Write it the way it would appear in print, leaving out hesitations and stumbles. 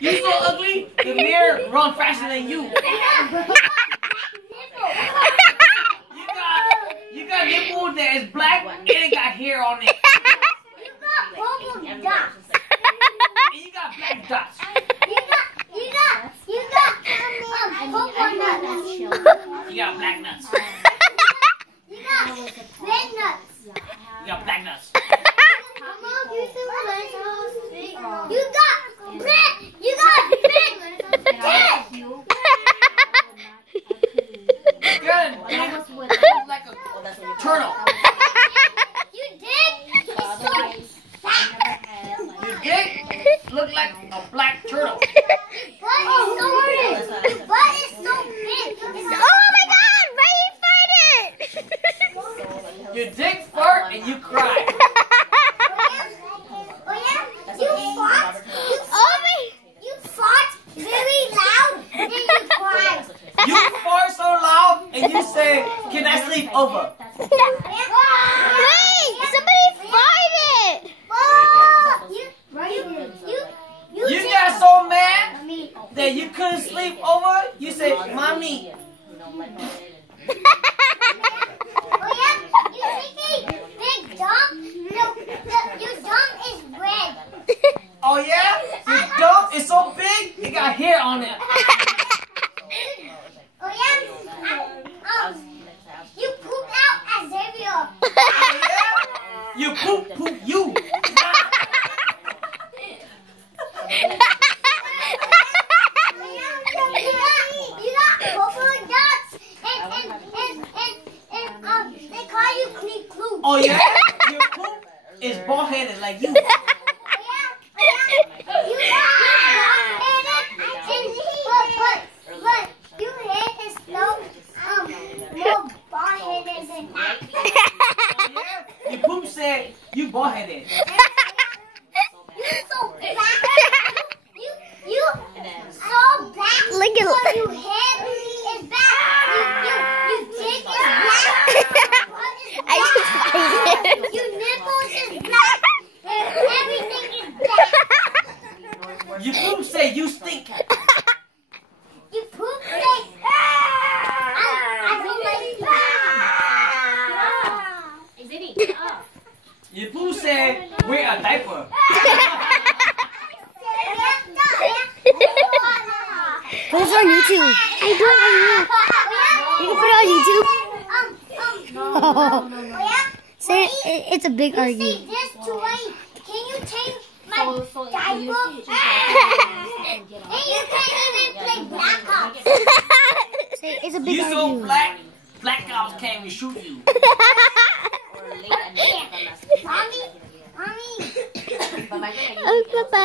You so ugly, the mirror run faster than you. You got nipple that is black and it got hair on it. You got purple dots. And you got black dots. You got purple nuts. You got black nuts. You got red nuts. You got black nuts. You got red. You got red. Good. Like a turtle. You dig? It's so Your dick look like a black turtle. But it's so big. Oh my God! Ray farted. Your dick fart and you cry. Oh yeah? You fart? You fart very loud and you cry. You fart so loud and you say, "Can I sleep over?" Wait! Somebody farted. You got so mad that you couldn't sleep over. You say, "Mommy." Oh yeah? You take a big dump? No, your dump is red. Oh yeah? Your dump is so big, it got hair on it. Oh yeah? You poop out as Xavier. Oh yeah? You poop you. You got purple dots and they call you Clee Clue. Oh yeah? Your poop is bald-headed like you. You got but your head is more bald-headed than that. Oh yeah? Your poop said you bald-headed. You so black. You so black. Look at so your head is black. You dick is black. I just farted. Your nipples is black. Everything is black. Your poop said you stink. You poop like I don't like Your poop said wear a diaper. Put it on YouTube. I do it on YouTube. You can put it on YouTube. Say it's a big You argument. say this to me. Can you change my diaper? And you can't even play Black Ops. Say it's a big You so argument. black, black cops can't even shoot you. Mommy. Oh, goodbye.